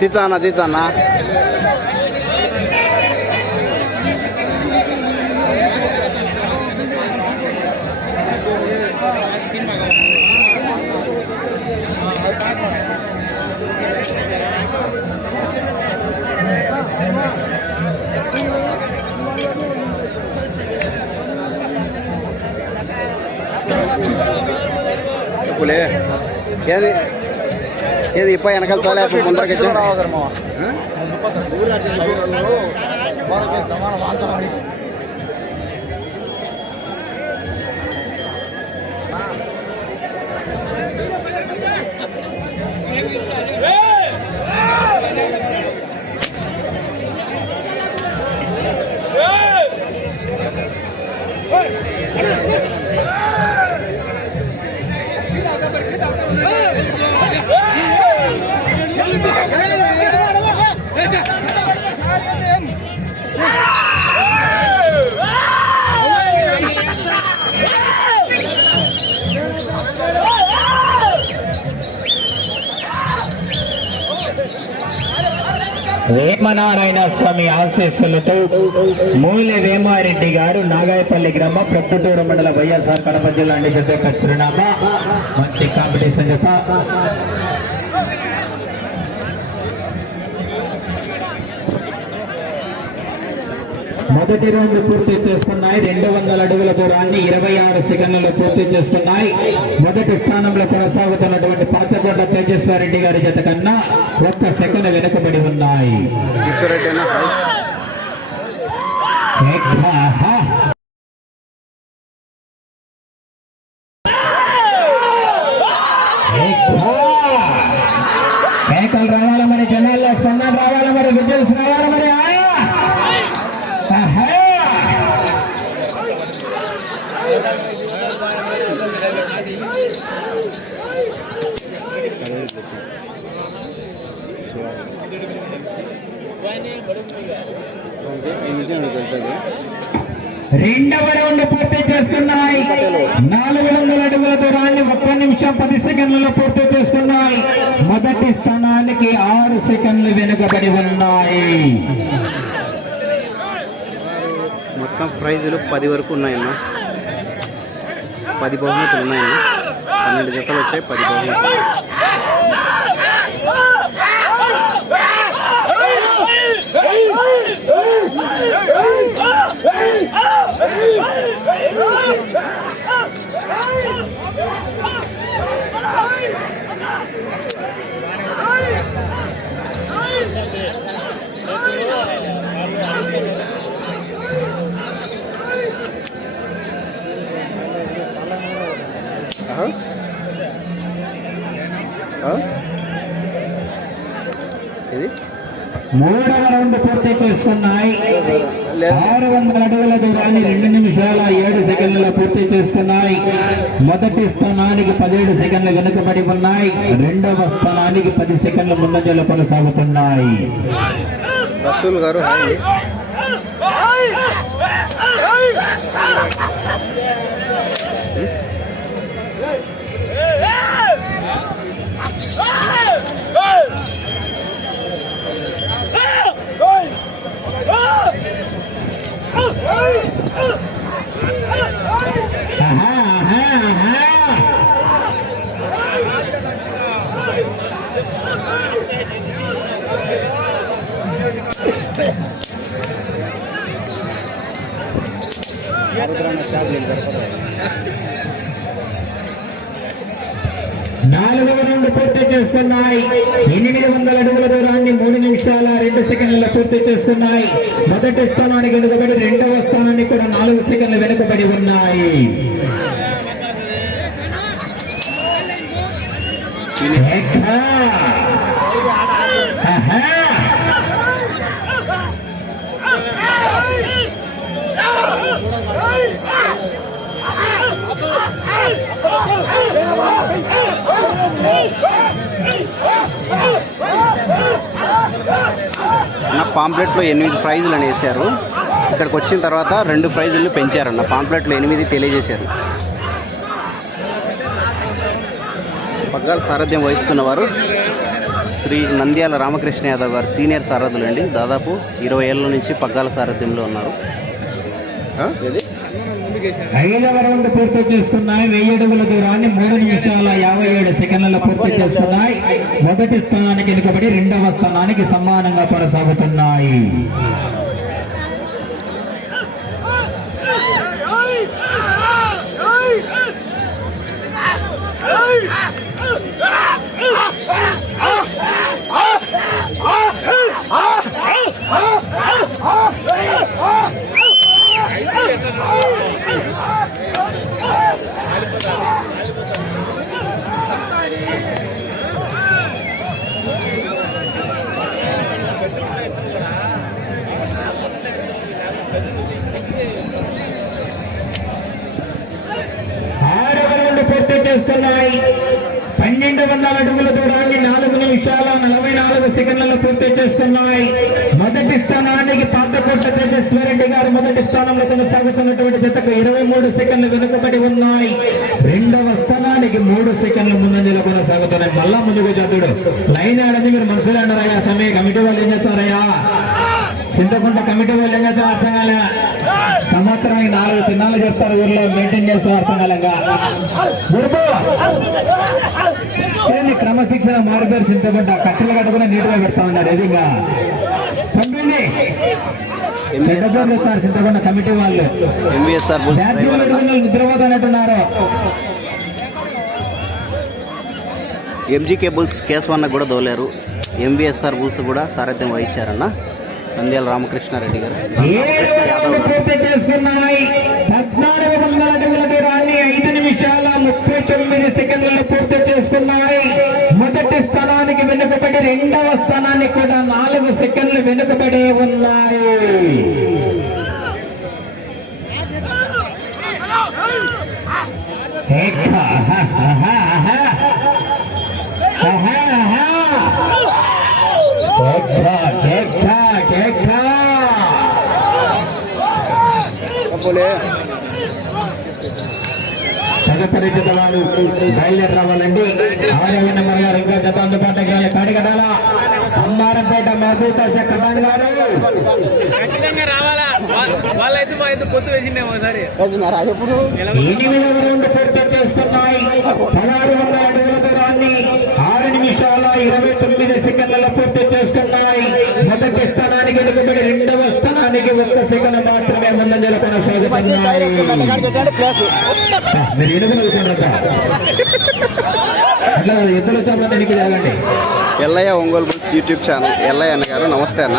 తీచ్చా అన్న తీచ్చా అన్న చెప్పులే ఏది ఏది ఇప్ప వెనకాల తోలే ముందరకి వేమనారాయణ స్వామి ఆశీస్సులతో మూలె వేమారెడ్డి గారు నాగాయపల్లి గ్రామం ప్రొద్దుటూరు మండల వైఎస్ఆర్ కడప జిల్లా నిజ చిరునామా మంచి కాంపిటీషన్ చేస్తా. మొదటి రౌండ్ పూర్తి చేస్తున్నాయి. రెండు వందల అడుగుల దూరాన్ని ఇరవై ఆరు సెకండ్లలో పూర్తి చేస్తున్నాయి. మొదటి స్థానంలో కొనసాగుతున్నటువంటి పాతగొడ్డ తేజస్వారెడ్డి గారి జత కన్నా ఒక్క సెకండ్ వెనుకబడి ఉన్నాయి. రెండవ రౌండ్ పూర్తి చేస్తున్నాయి. నాలుగు వందల అడుగుల దూరాన్ని ఒక్క నిమిషం పది సెకండ్లలో పూర్తి చేస్తున్నాయి. మొదటి స్థానానికి ఆరు సెకండ్లు వెనుకబడి ఉన్నాయి. మొత్తం ప్రైజులు పది వరకు ఉన్నాయన్న పది బహుమతులు ఉన్నాయన్న పన్నెండు జతలు వచ్చాయి పది బహుమతులు. మూడవ రౌండ్ పూర్తి చేస్తున్నాయి ఆరు వందల అడుగుల దూరాన్ని రెండు నిమిషాల ఏడు సెకండ్లు పూర్తి చేస్తున్నాయి మొదటి స్థానానికి పదిహేడు సెకండ్లు వెనుకబడి ఉన్నాయి. రెండవ స్థానానికి పది సెకండ్ల ముందంజలు కొనసాగుతున్నాయి. రసూల్ గారు హాయ్ ఆహా, ఆహా, ఆహా. నాలుగవ రౌండ్ పూర్తి చేస్తున్నాయి ఎనిమిది వందల అడుగుల దూరాన్ని మూడు నిమిషాల రెండు సెకండ్ల పూర్తి చేస్తున్నాయి మొదటి స్థానానికి వెనుకబడి రెండవ స్థానానికి కూడా నాలుగు సెకండ్లు వెనుకబడి ఉన్నాయి. ఆహా. అన్న పాంప్లెట్లో ఎనిమిది ప్రైజులు అని వేశారు. ఇక్కడికి వచ్చిన తర్వాత రెండు ప్రైజులు పెంచారన్న పాంప్లెట్లో ఎనిమిది తెలియజేశారు. పగ్గాల సారథ్యం వహిస్తున్నవారు శ్రీ నంద్యాల రామకృష్ణ యాదవ్ గారు సీనియర్ సారథులు అండి దాదాపు ఇరవై ఏళ్ళ నుంచి పగ్గాల సారథ్యంలో ఉన్నారు? ఐదవ రౌండ్ పూర్తి చేస్తున్నాయి. వెయ్యి అడుగుల దూరాన్ని మూడు నిమిషాల యాభై ఏడు సెకండ్లలో పూర్తి చేస్తున్నాయి. మొదటి స్థానానికి వెనుకబడి రెండవ స్థానానికి సమానంగా కొనసాగుతున్నాయి. పాతకోట గారు మొదటి స్థానంలో కొనసాగుతున్నటువంటి జతకు ఇరవై మూడు సెకండ్లు వెనుకబడి ఉన్నాయి. రెండవ స్థానానికి మూడు సెకండ్ల ముందంజలో కొనసాగుతున్నాయి మళ్ళా ముందుకు చదువుడు లైన్ ఆడని మీరు మనసులో అన్నారయ్యా సమయ కమిటీ వాళ్ళు ఏం చేస్తారయ్యా? చింతకుంట కమిటీ వాళ్ళు ఏం చేస్తారు? అర్థం కాలే సంవత్సరానికి నాలుగు తిన్నాలు చేస్తారు ఊర్లో మెయింటైన్ చేస్తారు అర్థం కాలేగా క్రమశిక్షణ మారుపేరు చింతకుంట కట్టెలు కట్టుకుని నీటిలో పెడతా ఉన్నారు ఎదిగా పంపింది కమిటీ వాళ్ళు. ఎంవిఎస్ఆర్ బుల్స్ డ్రైవర్ నిద్రపోతున్నట్టున్నారు ఎంజీకే బుల్స్ కేశవన్న కూడా దోలారు. ఎంవిఎస్ఆర్ బుల్స్ కూడా సారథ్యం వహించారన్న. నంద్యాల రామకృష్ణారెడ్డి గారు. పూర్తి చేసుకున్నాయి వెనుకబడి రెండవ స్థానాన్ని కూడా నాలుగు సెకండ్లు వెనుకబడే ఉన్నాయి. ఏక, ఆహా, ఆహా. ఆహా, ఆహా. ఏక, ఏక, ఏక. జత వారు బయలుదేరి రావాలండి. ఆరవ నెంబర్ గారు ఇంకా జత అందుబాటులోకి వెళ్ళి కాడిగడాల అమ్మారంపేట మహబూబా చక్రపాణి గారు. ఖచ్చితంగా రావాలా? వాళ్ళైతే మా అయితే పొత్తు వేసిండే ఒకసారి. ఎనిమిదవ రౌండ్ పూర్తి చేస్తున్నాయి. పదహారు వందల అడుగుల దూరాన్ని ఆరు నిమిషాల ఇరవై తొమ్మిది సెకండ్లలో పూర్తి చేస్తున్నాయి మొదటి స్థానానికి వెనుకబడి రెండవ స్థానానికి ఒక్క సెకండ్ మాత్రమే ముందంజలు కొనసాగుతున్నాయి. మీరు ఎద్దులు Ellaiah Ongole bulls YouTube channel. Ellaiah అన్న గారు నమస్తే అన్న.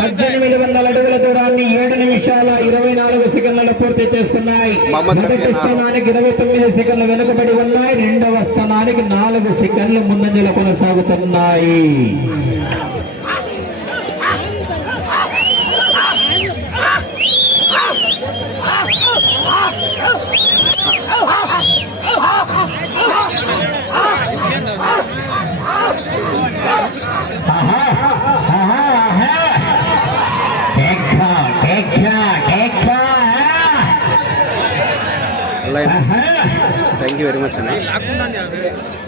పద్దెనిమిది వందల అడుగుల దూరాన్ని ఏడు నిమిషాల ఇరవై నాలుగు సెకండ్లలో పూర్తి మొదటి. స్థానానికి ఇరవై తొమ్మిది సెకండ్లు వెనుకబడి ఉన్నాయి. రెండవ స్థానానికి నాలుగు సెకండ్లు ముందంజలు కొనసాగుతున్నాయి. ఆహా. థ్యాంక్ యూ వెరీ మచ్ అన్న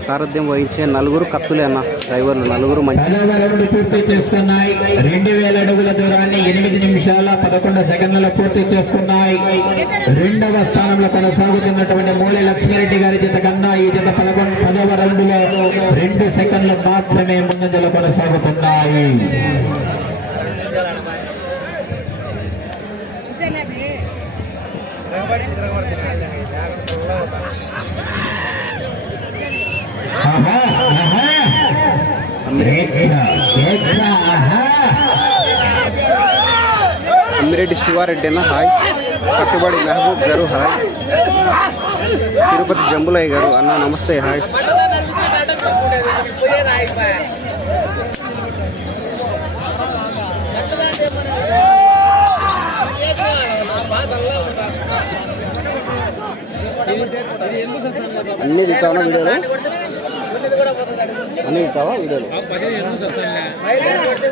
సారథ్యం వహించే నలుగురు కత్తులే అన్న డ్రైవర్లు నలుగురు మంచి పూర్తి చేసుకున్నాయి రెండు వేల అడుగుల దూరాన్ని ఎనిమిది నిమిషాల పదకొండు సెకండ్లలో పూర్తి చేసుకున్నాయి రెండవ స్థానంలో కొనసాగుతున్నటువంటి మూలి లక్ష్మిరెడ్డి గారి జత కన్నా ఈ జత పదకొండు పదవ రౌండ్లో రెండు సెకండ్లు మాత్రమే ముందంజలో కొనసాగుతున్నాయి ఆహా, ఆహా. ఏక్కా, ఏక్కా, ఆహా. అమ్మిరెడ్డి శివారెడ్డి అన్న హాయ్ కట్టుబడి మహబూబ్ గారు హాయ్ తిరుపతి జంబులయ్య గారు అన్నీ తిట్టావా వీడియోలు? అన్నీ తిట్టావా వీడియోలు?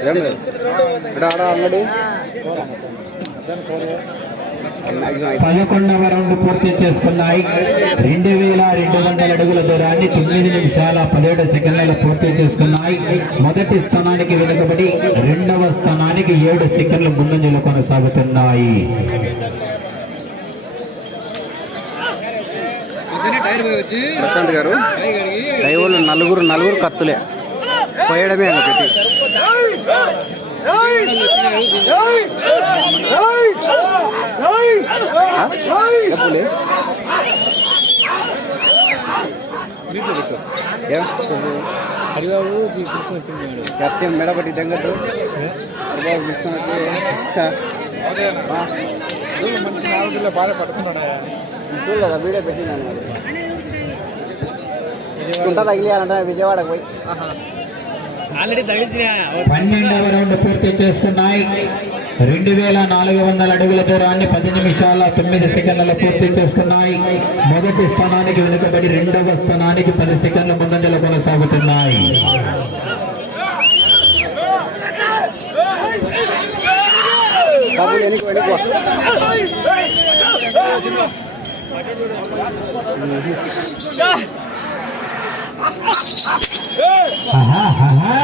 ఏం లేదు. ఇక్కడ ఆడ అంగడి పదకొండవ రౌండ్ పూర్తి చేసుకున్నాయి. రెండు వేల రెండు వందల అడుగుల దూరాన్ని తొమ్మిది నిమిషాల పదిహేడు సెకండ్లలో పూర్తి చేసుకున్నాయి. మొదటి స్థానానికి వెనుకబడి రెండవ స్థానానికి ఏడు సెకండ్లు ముందంజలు కొనసాగుతున్నాయి టైర్ పోయి వచ్చి ప్రశాంత్ గారు దైవులు నలుగురు నలుగురు కత్తులే. పోయడమే? చెప్పులే ఏం కెప్టెన్ మెడపట్టి దెంగద్దు హరిబాబు వచ్చి ఆ. చూడలేదా వీడియో పెట్టినాను కుంట తగిలియాలంటే విజయవాడకు పోయి. ఆల్రెడీ పన్నెండవ రౌండ్ పూర్తి చేసుకున్నాయి. రెండు వేల నాలుగు వందల అడుగుల దూరాన్ని పది నిమిషాల తొమ్మిది సెకండ్లలో పూర్తి చేసుకున్నాయి. మొదటి స్థానానికి వెనుకబడి రెండవ స్థానానికి పది సెకండ్ల ముందంజలు కొనసాగుతున్నాయి. డబ్బులు వెనక్కి వెనక్కి ఆహా, ఆహా.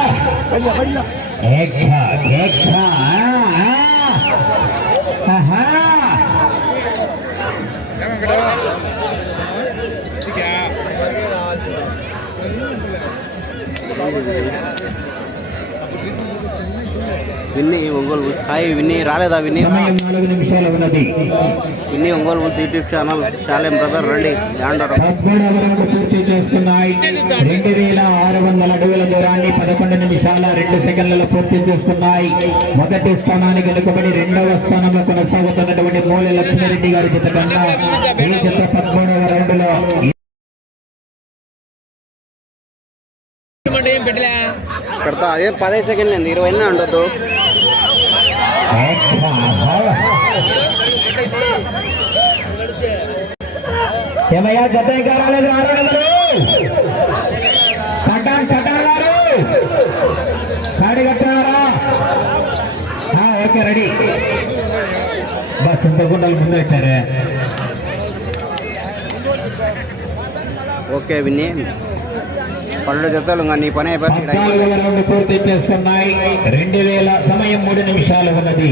ఏక్కా, ఏక్కా, ఆ, ఆ. ఆహా. విన్ని ఒంగోలు బుల్స్ హాయ్ విన్ని. రాలేదా Vinni? Vinni Ongole bulls YouTube channel. Salem brother రండి. యాండర్ రౌండ్ పూర్తి చేసుకున్నాయి రెండు వేల ఆరు వందల అడుగుల దూరాన్ని పదకొండు నిమిషాల రెండు సెకండ్లలో పూర్తి చేసుకున్నాయి మొదటి స్థానానికి వెనుకబడి రెండవ స్థానంలో కొనసాగుతున్నటువంటి మూల లక్ష్మారెడ్డి గారి జత కన్నా ఈ పదమూడవ పెడతా. అదే పదహైదు సెకండ్ అండి ఇరవై ఉండొద్దు ఏమయ్యా జత ఇంకా రాలేదు రాలేదు కట్టాన్ కట్టాన్ గారు. కాడి కట్టారా ఓకే రెడీ. బస్ ఇంత చింతకుండలు ముందు వచ్చారే ఓకే విన్నీ. పన్నెండు జతలు ఇంకా నీ పని అయిపోయింది పూర్తి చేసుకున్నాయి రెండు వేల సమయం మూడు నిమిషాలు ఉన్నది.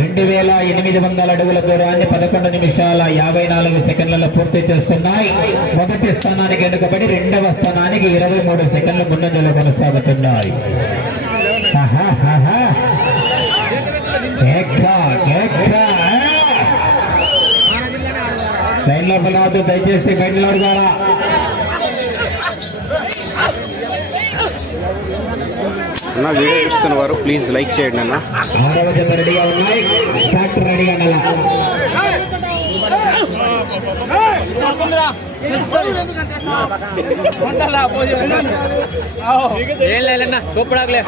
రెండు వేల ఎనిమిది వందల అడుగుల దూరాన్ని పదకొండు నిమిషాల యాభై నాలుగు సెకండ్లలో పూర్తి చేస్తున్నాయి. మొదటి స్థానానికి వెనుకబడి రెండవ స్థానానికి ఇరవై మూడు సెకండ్ల ముందంజలో కొనసాగుతున్నాయి. లైన్ లోపల దయచేసి బయటలో అన్న వీడియో చూస్తున్న వారు ప్లీజ్ లైక్ చేయండి అన్న ఏం లేదన్నా చూపడాకులే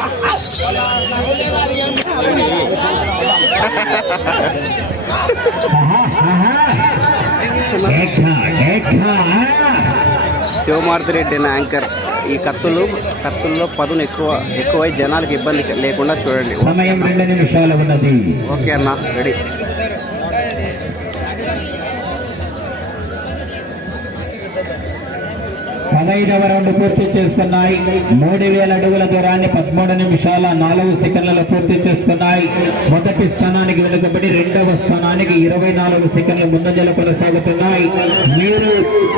ఆహా, శివమారుతి రెడ్డి అన్న యాంకర్ ఈ కత్తులు కత్తుల్లో పదును ఎక్కువ ఎక్కువై జనాలకు ఇబ్బంది లేకుండా చూడండి. ఓకే అన్న రెడీ. పదైదవ రౌండ్ పూర్తి చేసుకున్నాయి మూడు వేల అడుగుల దూరాన్ని పదమూడు నిమిషాల నాలుగు సెకండ్లలో పూర్తి చేసుకున్నాయి మొదటి స్థానానికి వెనుకబడి రెండవ స్థానానికి ఇరవై నాలుగు సెకండ్ల ముందంజలు కొనసాగుతున్నాయి. మీరు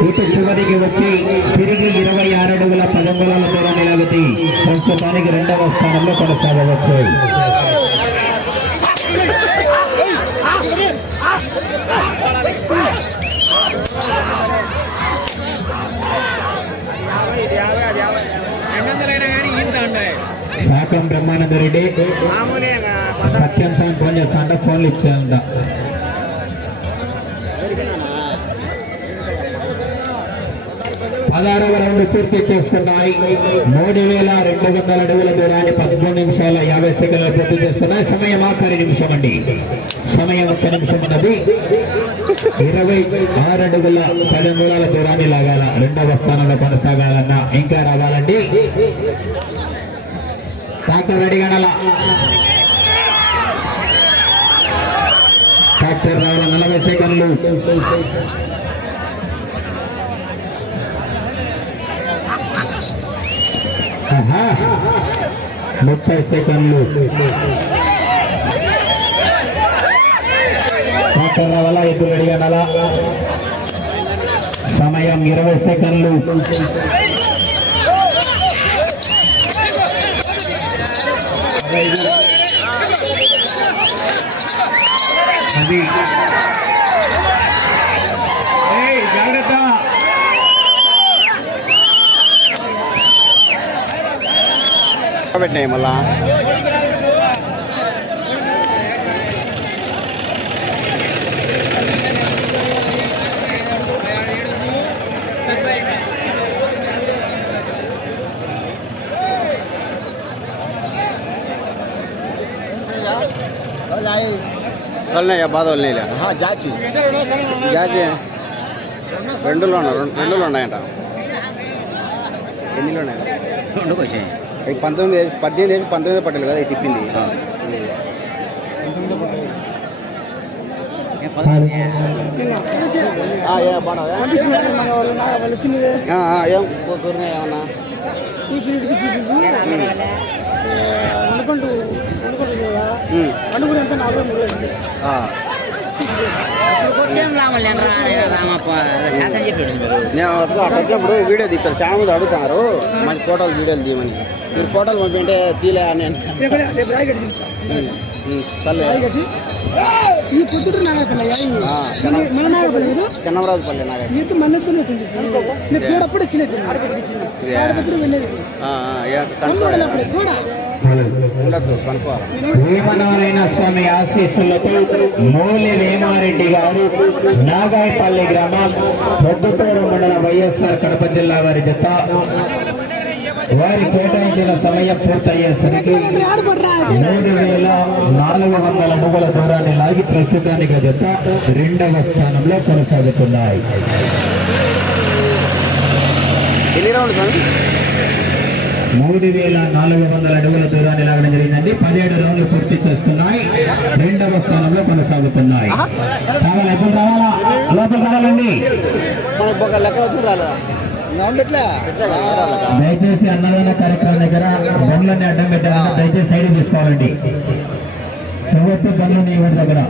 ఇటు చివరికి వచ్చి తిరిగి ఇరవై ఆరు అడుగుల పదమూడుల దూరం నిలబడి ప్రస్తుతానికి రెండవ స్థానంలో కొనసాగవచ్చు. Ah! బ్రహ్మానంద రెడ్డి. సత్యం సాయం ఫోన్ చేస్తా ఫోన్లు ఇచ్చేయంట. పదహారవ రౌండ్ పూర్తి చేసుకున్నాయి. మూడు వేల రెండు వందల అడుగుల దూరాన్ని పదమూడు నిమిషాల యాభై సెకండ్లు పూర్తి చేస్తున్నాయి. సమయం ఆఖరి నిమిషం అండి. సమయం ఒక్క నిమిషం ఉన్నది. ఇరవై ఆరు అడుగుల పది మూలాల దూరాన్ని లాగాల రెండవ స్థానంలో కొనసాగాలన్నా ఇంకా రావాలండి. ట్రాక్టర్ రెడీ రెడీగానల ట్రాక్టర్ రావడం నలభై సెకండ్లు. ముప్పై సెకండ్లు. ట్రాక్టర్ రావాల? ఎద్దు రెడీగానల సమయం ఇరవై సెకండ్లు. అది. ఏయ్, జాగ్రత్త. పెట్టినాయి మళ్ళా. వదిలినాయా బాధ వదిలేలే జాచి. జాజీ రెండులో ఉన్నా రెండు రెండులో ఉన్నాయంట. ఎన్నిలో ఉన్నాయి రెండుకు వచ్చాయి. ఈ పంతొమ్మిది పద్దెనిమిది వేసి పంతొమ్మిది పట్టాలి కదా ఇది తిప్పింది. ఏ? ఆ, ఆ, ఏం కూ- కూరినాయి ఏమన్నా ఉమ్. ఆ, శాతం చెప్పాడు మీరు నేను అప్పుడు వీడియో తీస్తారు చాలా మంది అడుగుతున్నారు. మంచి ఫోటోలు వీడియోలు తీయమని. మీరు ఫోటోలు పంపింటే తీలే అని. ఈ పొద్దుట నాగపల్లయ్య మన నాగపల్లి చెన్నమరాజుపల్లి నేను వచ్చినది. ఆడపత్రి వేమనారాయణ స్వామి ఆశీస్సులతో మూలి వేమారెడ్డి గారు నాగాయపల్లి గ్రామం పొద్దుటూరు మండల వైఎస్ఆర్ కడప జిల్లా వారి జత వారి కేటాయించిన సమయం పూర్తయ్యేసరికి మూడు వేల నాలుగు వందల అడుగుల దూరాన్ని లాగి ప్రస్తుతానికి జత రెండవ స్థానంలో కొనసాగుతున్నాయి. మూడు వేల నాలుగు వందల అడుగుల దూరాన్ని లాగడం జరిగిందండి. పదిహేడు రౌండ్లు పూర్తి చేస్తున్నాయి. రెండవ స్థానంలో కొనసాగుతున్నాయి. రావాలా ఎప్పుడు రావాలా? లోపల రావాలండి. ఎట్లా? దయచేసి అన్నదాన కార్యక్రమం దగ్గర బండ్లని అడ్డం పెట్టారంటే దయచేసి సైడ్ తీసుకోవాలండి. ప్రభుత్వ బండ్లని ఇవ్వడం దగ్గర.